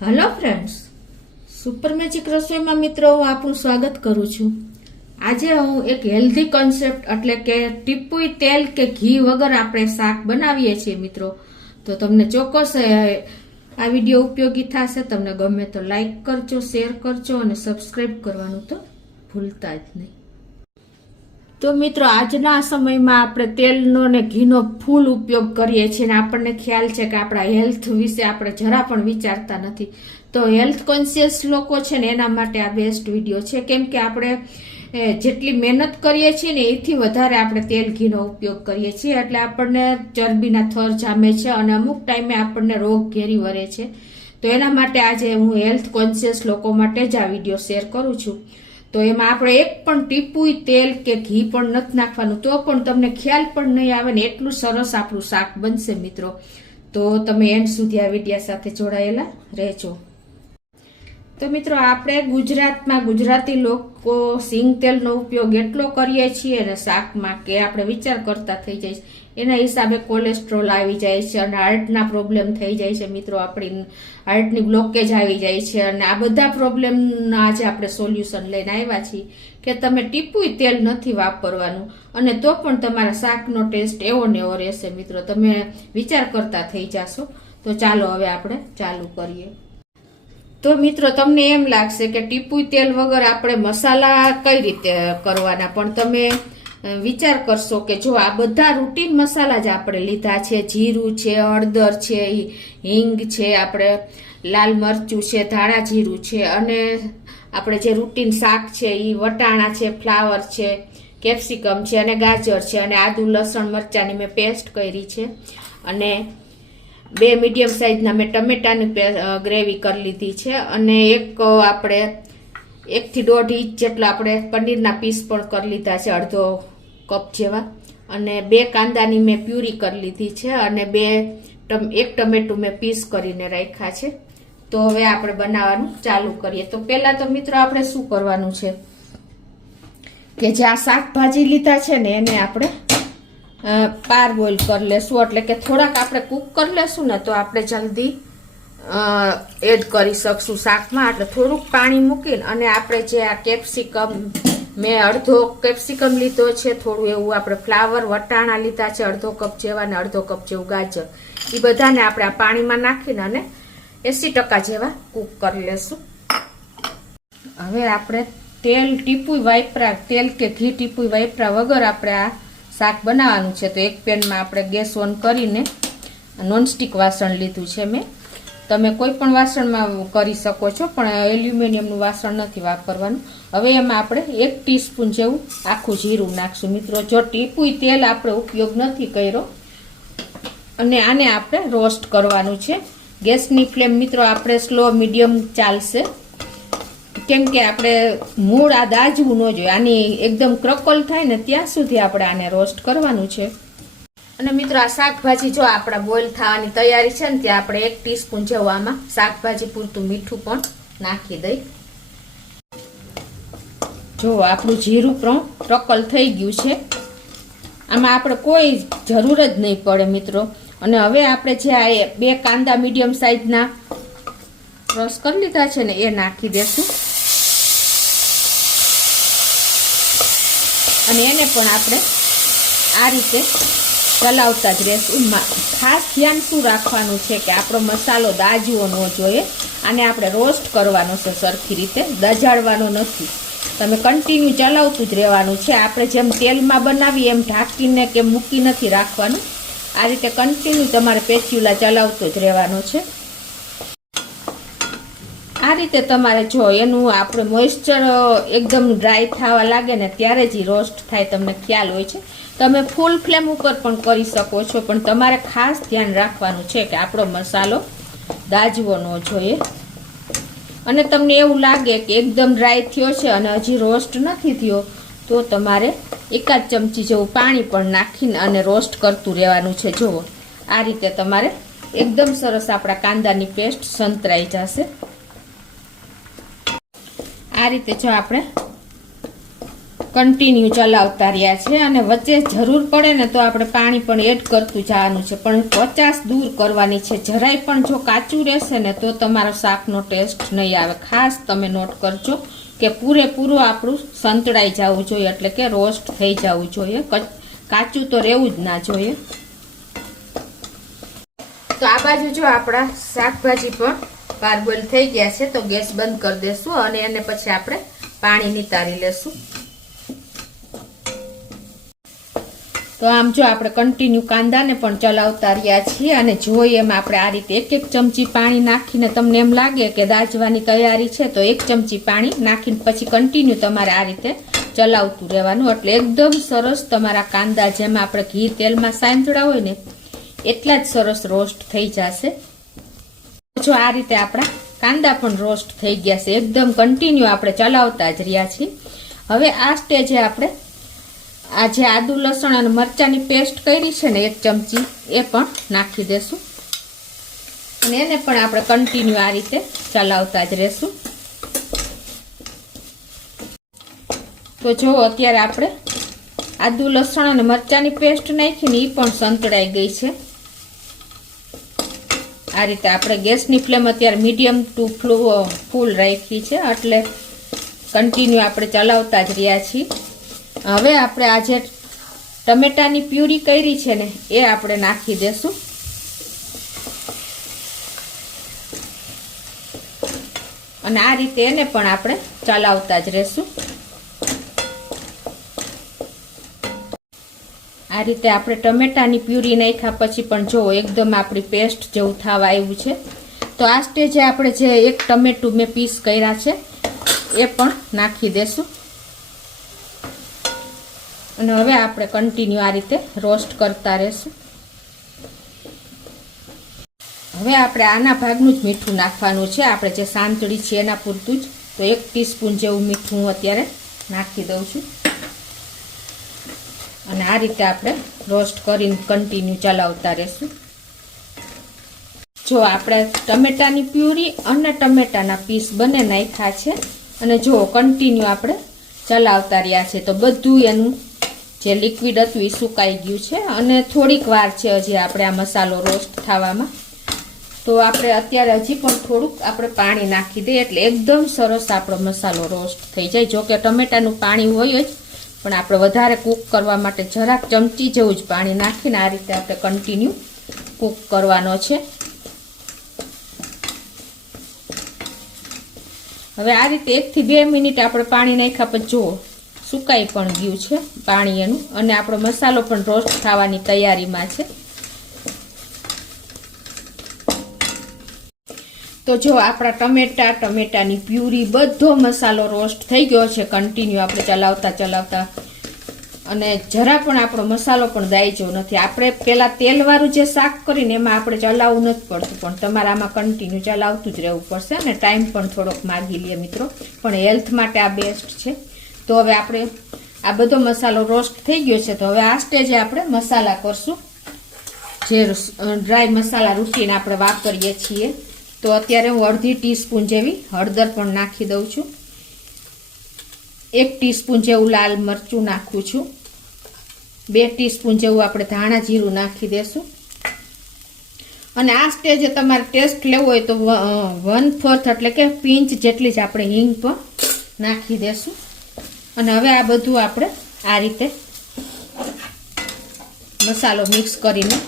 Hello friends, super magic રસોઈમાં મિત્રો હું આપનું સ્વાગત કરું છું. આજે હું એક હેલ્ધી કોન્સેપ્ટ એટલે કે ટીપુઈ તેલ કે ઘી વગર આપણે શાક બનાવીએ છીએ મિત્રો. તો તમને ચોક્કસ આ વિડીયો ઉપયોગી થશે. તમને ગમે તો લાઈક કરજો, શેર કરજો અને સબસ્ક્રાઈબ કરવાનું તો ભૂલતા જ નહીં. તો મિત્રો આજના સમયમાં આપણે તેલનો ને ઘીનો ફૂલ ઉપયોગ કરીએ છીએ અને આપણને ખ્યાલ છે કે આપણા હેલ્થ વિશે આપણે જરા પણ વિચારતા નથી. તો હેલ્થ કોન્શિયસ લોકો છે ને એના માટે આ બેસ્ટ વિડીયો છે, કેમ કે આપણે જેટલી મહેનત કરીએ છીએ ને એથી વધારે આપણે તેલ ઘીનો ઉપયોગ કરીએ છીએ એટલે આપણને ચરબીના થર જામે છે અને અમુક ટાઈમે આપણને રોગ ઘેરી વળે છે. તો એના માટે આજે હું હેલ્થ કોન્શિયસ લોકો માટે જ આ વિડીયો શેર કરું છું. તો એમાં આપણે એક પણ ટીપુઈ તેલ કે ઘી પણ નથી નાખવાનું, તો પણ તમને ખ્યાલ પણ નહીં આવે ને એટલું સરસ આપણું શાક બનશે મિત્રો. તો તમે એન્ડ સુધી આ વિડીયો સાથે જોડાયેલા રહેજો. તો મિત્રો આપણે ગુજરાતમાં ગુજરાતી લોકો સિંગ તેલનો ઉપયોગ એટલો કરીએ છીએ ને શાકમાં કે આપણે વિચાર કરતા થઈ જાય છે. એના હિસાબે કોલેસ્ટ્રોલ આવી જાય છે અને હાર્ટના પ્રોબ્લેમ થઈ જાય છે મિત્રો. આપણી હાર્ટની બ્લોકેજ આવી જાય છે અને આ બધા પ્રોબ્લેમના આજે આપણે સોલ્યુશન લઈને આવ્યા છીએ કે તમે ટીપુઈ તેલ નથી વાપરવાનું અને તો પણ તમારા શાકનો ટેસ્ટ એવો ને એવો રહેશે મિત્રો. તમે વિચાર કરતા થઈ જશો. તો ચાલો હવે આપણે ચાલુ કરીએ. તો મિત્રો તમને એમ લાગશે કે ટીપુઈ તેલ વગર આપણે મસાલા કઈ રીતે કરવાના, પણ તમે વિચાર કરશો કે જો આ બધા રૂટીન મસાલા જ આપણે લીધા છે. જીરું છે, હળદર છે, હિંગ છે, આપણે લાલ મરચું છે, ધાણા જીરું છે અને આપણે જે રૂટીન શાક છે એ વટાણા છે, ફ્લાવર છે, કેપ્સિકમ છે અને ગાજર છે અને આદુ લસણ મરચાંની મેં પેસ્ટ કરી છે અને 2 મીડિયમ સાઈઝના મેં ટમેટાની ગ્રેવી કરી લીધી છે અને એક આપણે 1 થી 1.5 ઇંચ જેટલા આપણે પનીરના પીસ પણ કરી લીધા છે, અડધો કપ જેવા, અને 2 કાંદાની મેં પ્યુરી કરી લીધી છે અને 1 ટમેટું મેં પીસ કરીને રાખ્યા છે. તો હવે આપણે બનાવવાનું ચાલુ કરીએ. તો પહેલા તો મિત્રો આપણે શું કરવાનું છે કે જે આ શાકભાજી લીધા છે ને એને આપણે પાર બોઇલ કરી લેશું, એટલે કે થોડાક આપણે કૂક કરી લેશું ને તો આપણે જલ્દી એડ કરી શકશું શાકમાં. એટલે થોડુંક પાણી મૂકીને અને આપણે જે આ કેપ્સિકમ મેં અડધો કેપ્સિકમ લીધો છે, થોડું એવું આપણે ફ્લાવર વટાણા લીધા છે અડધો કપ જેવા ને અડધો કપ જેવું ગાજર, એ બધાને આપણે આ પાણીમાં નાખીને અને 80% જેવા કૂક કરી લેશું. હવે આપણે તેલ ટીપુઈ વાપરા તેલ કે ઘી ટીપુઈ વાપરા વગર આપણે આ શાક બનાવવાનું છે. તો એક પેનમાં આપણે ગેસ ઓન કરીને નોનસ્ટિક વાસણ લીધું છે મેં. તમે કોઈ પણ વાસણમાં કરી શકો છો પણ એલ્યુમિનિયમનું વાસણ નથી વાપરવાનું. હવે એમાં આપણે 1 ટીસ્પૂન જેવું આખું જીરું નાખશું મિત્રો. જો ટીપુઈ તેલ આપણે ઉપયોગ નથી કર્યો અને આને આપણે રોસ્ટ કરવાનું છે. ગેસની ફ્લેમ મિત્રો આપણે સ્લો મીડિયમ ચાલશે, કેમ કે આપણે મૂળ આ દાજવું ન જોઈએ. આની એકદમ ક્રકલ થાય ને ત્યાં સુધી આપણે આને રોસ્ટ કરવાનું છે. અને મિત્રો આ શાકભાજી જો આપણા બોઇલ થવાની તૈયારી છે ને ત્યાં આપણે 1 ટીસ્પૂન જેવું આમાં શાકભાજી પૂરતું મીઠું પણ નાખી દઈ. જો આપણું જીરું પણ ક્રકલ થઈ ગયું છે. આમાં આપણે કોઈ જરૂર જ નહીં પડે મિત્રો. અને હવે આપણે જે આ 2 કાંદા મીડિયમ સાઈઝના ક્રશ કરી લીધા છે ને એ નાખી દેશું અને એને પણ આપણે આ રીતે ચલાવતા જ રહેશું. ખાસ ધ્યાન શું રાખવાનું છે કે આપણો મસાલો દાજવો ન જોઈએ. આને આપણે રોસ્ટ કરવાનો છે સરખી રીતે, દજાડવાનો નથી. તમે કન્ટિન્યુ ચલાવતું જ રહેવાનું છે. આપણે જેમ તેલમાં બનાવીએ એમ ઢાંકીને કે મૂકી નથી રાખવાનું. આ રીતે કન્ટિન્યુ તમારે પેચ્યુલા ચલાવતું જ રહેવાનું છે. આ રીતે તમારે જો એનું આપણે મોઇસ્ચર એકદમ ડ્રાય થવા લાગે ને ત્યારે જ રોસ્ટ થાય, તમને ખ્યાલ હોય છે. તમે ફૂલ ફ્લેમ ઉપર પણ કરી શકો છો, પણ તમારે ખાસ ધ્યાન રાખવાનું છે કે આપણો મસાલો દાજવો ન જોઈએ. અને તમને એવું લાગે કે એકદમ ડ્રાય થયો છે અને હજી રોસ્ટ નથી થયો તો તમારે 1 ચમચી જેવું પાણી પણ નાખીને અને રોસ્ટ કરતું રહેવાનું છે. જુઓ આ રીતે તમારે એકદમ સરસ આપણા કાંદાની પેસ્ટ સંતરાઈ જશે. આ રીતે જો આપણે કન્ટિન્યુ ચલાવતા રહ્યા છે અને વચ્ચે જરૂર પડે ને તો આપણે પાણી પણ એડ કરતું જવાનું છે, પણ 50 દૂર કરવાની છે. જરાય પણ જો કાચું રહેશે ને તો તમારો શાકનો ટેસ્ટ નહીં આવે. ખાસ તમે નોટ કરજો કે પૂરેપૂરું આપણું સંતળાઈ જવું જોઈએ, એટલે કે રોસ્ટ થઈ જવું જોઈએ. કાચું તો રહેવું જ ના જોઈએ. તો આ બાજુ જો આપણા શાકભાજી પણ પારબોઇલ થઈ ગયા છે, તો ગેસ બંધ કરી દેશું અને એને પછી આપણે પાણી નિતારી લેશું. તો આમ જો આપણે કન્ટિન્યુ કાંદાને પણ ચલાવતા રહ્યા છીએ અને જોઈએ એમ આપણે આ રીતે એક ચમચી પાણી નાખીને તમને એમ લાગે કે દાજવાની તૈયારી છે તો 1 ચમચી પાણી નાખીને પછી કન્ટિન્યુ તમારે આ રીતે ચલાવતું રહેવાનું, એટલે એકદમ સરસ તમારા કાંદા જેમાં આપણે ઘી તેલમાં સાંતળા હોય ને એટલા જ સરસ રોસ્ટ થઈ જશે. જો આ રીતે આપણા કાંદા પણ રોસ્ટ થઈ ગયા છે, એકદમ કન્ટિન્યુ આપણે ચલાવતા જ રહ્યા છીએ. હવે આ સ્ટેજે આપણે આ જે આદુ લસણ અને મરચાંની પેસ્ટ કરી છે ને 1 ચમચી એ પણ નાખી દેશું અને એને પણ આપણે કન્ટિન્યુ આ રીતે ચલાવતા જ રહેશું. તો જો અત્યારે આપણે આદુ લસણ અને મરચાંની પેસ્ટ નાખીને એ પણ સંતળાઈ ગઈ છે. આ રીતે આપણે ગેસની ફ્લેમ અત્યારે મીડિયમ ટુ ફૂલ રાખી છે, એટલે કન્ટિન્યુ આપણે ચલાવતા જ રહ્યા છીએ. હવે આપણે આ જે ટમેટાની પ્યુરી કરી છે ને એ આપણે નાખી દેશું અને આ રીતે એને પણ આપણે ચલાવતા જ રહેશું. આ રીતે આપણે ટમેટાની પ્યુરી નાખ્યા પછી પણ જો એકદમ આપણી પેસ્ટ જેવું થવા આવ્યું છે. તો આ સ્ટેજે આપણે જે 1 ટમેટું મેં પીસ કર્યા છે એ પણ નાખી દેશું અને હવે આપણે કન્ટિન્યુ આ રીતે રોસ્ટ કરતા રહેશું. હવે આપણે આના ભાગનું જ મીઠું નાખવાનું છે, આપણે જે સાંતળી છે એના પૂરતું જ. તો 1 ટીસ્પૂન જેવું મીઠું હું અત્યારે નાખી દઉં છું અને આ રીતે આપણે રોસ્ટ કરીને કન્ટિન્યુ ચલાવતા રહેશું. જો આપણે ટમેટાની પ્યુરી અને ટમેટાના પીસ બંને નાખ્યા છે અને જો કન્ટિન્યુ આપણે ચલાવતા રહ્યા છે તો બધું એનું જે લિક્વિડ હતું એ સુકાઈ ગયું છે અને થોડીક વાર છે હજી આપણે આ મસાલો રોસ્ટ થવામાં. તો આપણે અત્યારે હજી પણ થોડુંક આપણે પાણી નાખી દઈએ એટલે એકદમ સરસ આપણો મસાલો રોસ્ટ થઈ જાય. જો કે ટમેટાનું પાણી હોય જ, પણ આપણે વધારે કૂક કરવા માટે જરાક ચમચી જેવું જ પાણી નાખીને આ રીતે આપણે કન્ટિન્યુ કૂક કરવાનો છે. હવે આ રીતે 1 થી 2 મિનિટ આપણે પાણી નાખ્યા પછી જુઓ સુકાઈ પણ ગયું છે પાણી એનું અને આપણો મસાલો પણ રોસ્ટ થવાની તૈયારીમાં છે. તો જો આપણા ટમેટાની પ્યુરી બધો મસાલો રોસ્ટ થઈ ગયો છે કન્ટિન્યુ આપણે ચલાવતા અને જરા પણ આપણો મસાલો પણ દાયજો નથી. આપણે પેલા તેલવાળું જે શાક કરીને એમાં આપણે ચલાવવું નથી પડતું, પણ તમારે આમાં કન્ટિન્યુ ચલાવતું જ રહેવું પડશે અને ટાઈમ પણ થોડોક માગી લે મિત્રો, પણ હેલ્થ માટે આ બેસ્ટ છે. તો હવે આપણે આ બધો મસાલો રોસ્ટ થઈ ગયો છે, તો હવે આ સ્ટેજે આપણે મસાલા કરશું, જે ડ્રાય મસાલા રૂટીન આપણે વાપરીએ છીએ. તો અત્યારે હું 1/2 ટીસ્પૂન જેવી હળદર પણ નાખી દઉં છું, 1 ટીસ્પૂન જેવું લાલ મરચું નાખું છું, 2 ટીસ્પૂન જેવું આપણે ધાણા જીરું નાખી દેશું અને આ સ્ટેજે તમારે ટેસ્ટ લેવો હોય તો 1/4 એટલે કે પિંચ જેટલી જ આપણે હિંગ પણ નાખી દેશું અને હવે આ બધું આપણે આ રીતે મસાલો મિક્સ કરીને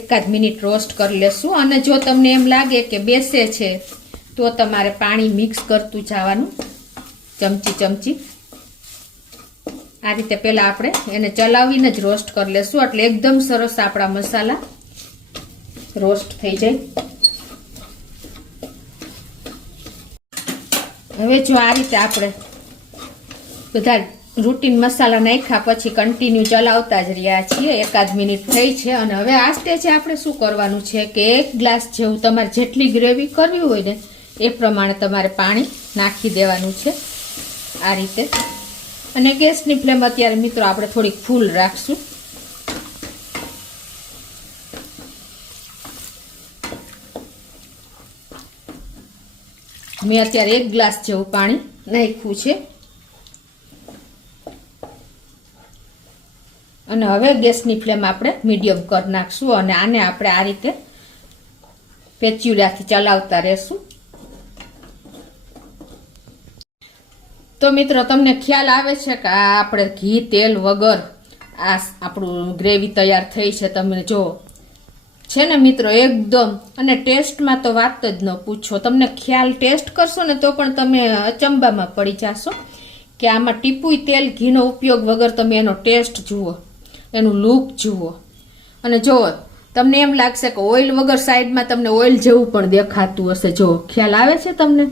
1 મિનિટ રોસ્ટ કરી લેશું. અને જો તમને એમ લાગે કે બેસે છે તો તમારે પાણી મિક્સ કરતું જવાનું ચમચી. આ રીતે પહેલા આપણે એને ચલાવીને જ રોસ્ટ કરી લેશું એટલે એકદમ સરસ આપણા મસાલા રોસ્ટ થઈ જાય. હવે જો આ રીતે આપણે બધા રૂટીન મસાલા નાખ્યા પછી કન્ટિન્યુ ચલાવતા જ રહ્યા છીએ. 1 મિનિટ થઈ છે અને હવે આ સ્ટેજે આપણે શું કરવાનું છે કે 1 ગ્લાસ જેવું તમારે જેટલી ગ્રેવી કરવી હોય ને એ પ્રમાણે તમારે પાણી નાખી દેવાનું છે આ રીતે. અને ગેસની ફ્લેમ અત્યારે મિત્રો આપણે થોડીક ફૂલ રાખશું. મેં અત્યારે 1 ગ્લાસ જેવું પાણી નાખ્યું છે અને હવે ગેસની ફ્લેમ આપણે મીડિયમ કરી નાખશું અને આને આપણે આ રીતે પેચ્યુલાથી ચલાવતા રહેશું. તો મિત્રો તમને ખ્યાલ આવે છે કે આ આપણે ઘી તેલ વગર આ આપણું ગ્રેવી તૈયાર થઈ છે. તમે જો છે ને મિત્રો એકદમ, અને ટેસ્ટમાં તો વાત જ ન પૂછો. તમને ખ્યાલ ટેસ્ટ કરશો ને તો પણ તમે અચંબામાં પડી જશો કે આમાં ટીપુઈ તેલ ઘીનો ઉપયોગ વગર તમે એનો ટેસ્ટ જુઓ, એનું લુક જુઓ. અને જો તમને એમ લાગશે કે ઓઇલ વગર સાઈડમાં તમને ઓઇલ જેવું પણ દેખાતું હશે. જો ખ્યાલ આવે છે તમને?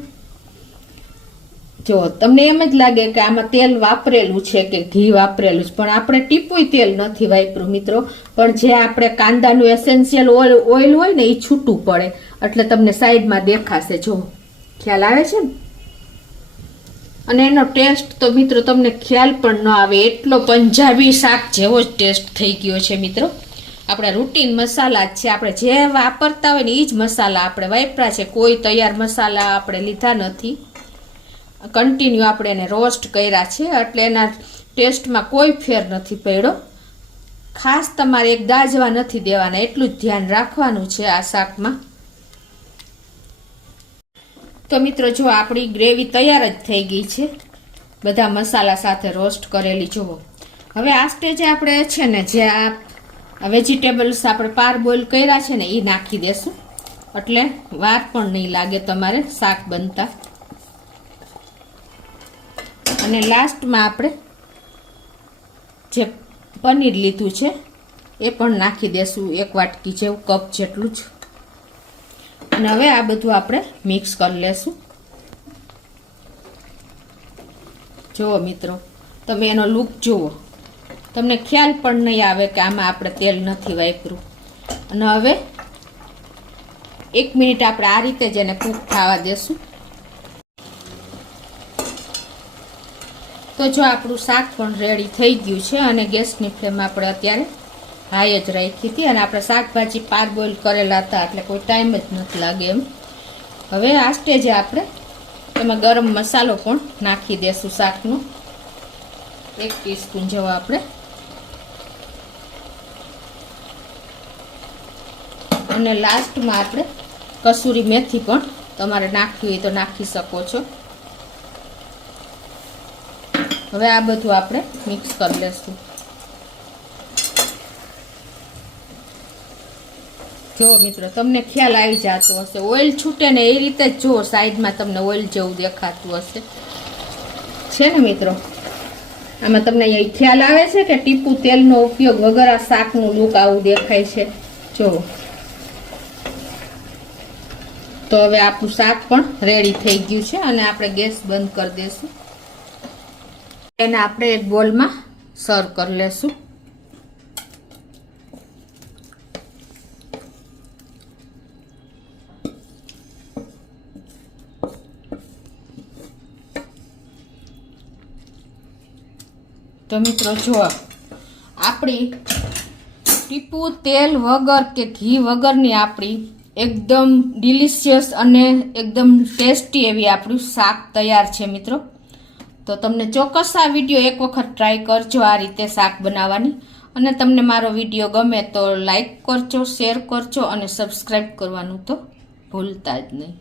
જો તમને એમ જ લાગે કે આમાં તેલ વાપરેલું છે કે ઘી વાપરેલું છે, પણ આપણે ટીપુઈ તેલ નથી વાપર્યું મિત્રો. પણ જે આપણે કાંદાનું એસેન્શિયલ ઓઇલ હોય ને એ છૂટું પડે એટલે તમને સાઈડમાં દેખાશે. જો ખ્યાલ આવે છે ને? અને એનો ટેસ્ટ તો મિત્રો તમને ખ્યાલ પણ ન આવે એટલો પંજાબી શાક જેવો જ ટેસ્ટ થઈ ગયો છે મિત્રો. આપણે રૂટીન મસાલા જ છે, આપણે જે વાપરતા હોય ને એ જ મસાલા આપણે વાપર્યા છે. કોઈ તૈયાર મસાલા આપણે લીધા નથી. કન્ટિન્યુ આપણે એને રોસ્ટ કર્યા છે એટલે એના ટેસ્ટમાં કોઈ ફેર નથી પડ્યો. ખાસ તમારે એક દાજવા નથી દેવાના, એટલું જ ધ્યાન રાખવાનું છે આ શાકમાં. તો મિત્રો જો આપણી ગ્રેવી તૈયાર જ થઈ ગઈ છે, બધા મસાલા સાથે રોસ્ટ કરેલી. જુઓ હવે આ સ્ટેજે આપણે છે ને જે આ વેજીટેબલ્સ આપણે પાર બોઇલ કર્યા છે ને એ નાખી દેશું, એટલે વાર પણ નહીં લાગે તમારે શાક બનતા. અને લાસ્ટમાં આપણે જે પનીર લીધું છે એ પણ નાખી દેશું, 1 વાટકી જેવું, કપ જેટલું જ. અને હવે આ બધું આપણે મિક્સ કરી લેશું. જુઓ મિત્રો, તમે એનો લુક જુઓ, તમને ખ્યાલ પણ નહીં આવે કે આમાં આપણે તેલ નથી વાપર્યું. અને હવે 1 મિનિટ આપણે આ રીતે જ એને કૂક થવા દેશું. તો જો આપણું શાક પણ રેડી થઈ ગયું છે અને ગેસની ફ્લેમ આપણે અત્યારે હાઈ જ રાખી હતી. અને આપણે શાકભાજી પાર બોઇલ કરેલા હતા એટલે કોઈ ટાઈમ જ નથી લાગે એમ. હવે આ સ્ટેજે આપણે એમાં ગરમ મસાલો પણ નાખી દેશું શાકનો, 1 ટીસ્પૂન જેવો આપણે. અને લાસ્ટમાં આપણે કસૂરી મેથી પણ તમારે નાખવી હોય તો નાખી શકો છો. હવે આ બધું આપણે મિક્સ કરી લેશું. જો મિત્રો તમને ખ્યાલ આવી જતો હશે, ઓઇલ છૂટે ને એ રીતે જ જુઓ, સાઈડમાં તમને ઓઇલ જેવું દેખાતું હશે. છે ને મિત્રો? આમાં તમને અહીં ખ્યાલ આવે છે કે ટીપુ તેલનો ઉપયોગ વગર આ શાકનું લુક આવું દેખાય છે. જુઓ. તો હવે આપણું શાક પણ રેડી થઈ ગયું છે અને આપણે ગેસ બંધ કરી દઈશું. એને આપણે એક બોલમાં સર્વ કરી લેશું. તો મિત્રો જો આપણી ટીપુ તેલ વગર કે ઘી વગરની આપણી એકદમ ડિલિશિયસ અને એકદમ ટેસ્ટી એવી આપણું શાક તૈયાર છે મિત્રો. તો તમને ચોક્કસ આ વિડીયો એક વખત ટ્રાય કરજો આ રીતે શાક બનાવવાની. અને તમને મારો વિડીયો ગમે તો લાઈક કરજો, શેર કરજો અને સબસ્ક્રાઈબ કરવાનું તો ભૂલતા જ નહીં.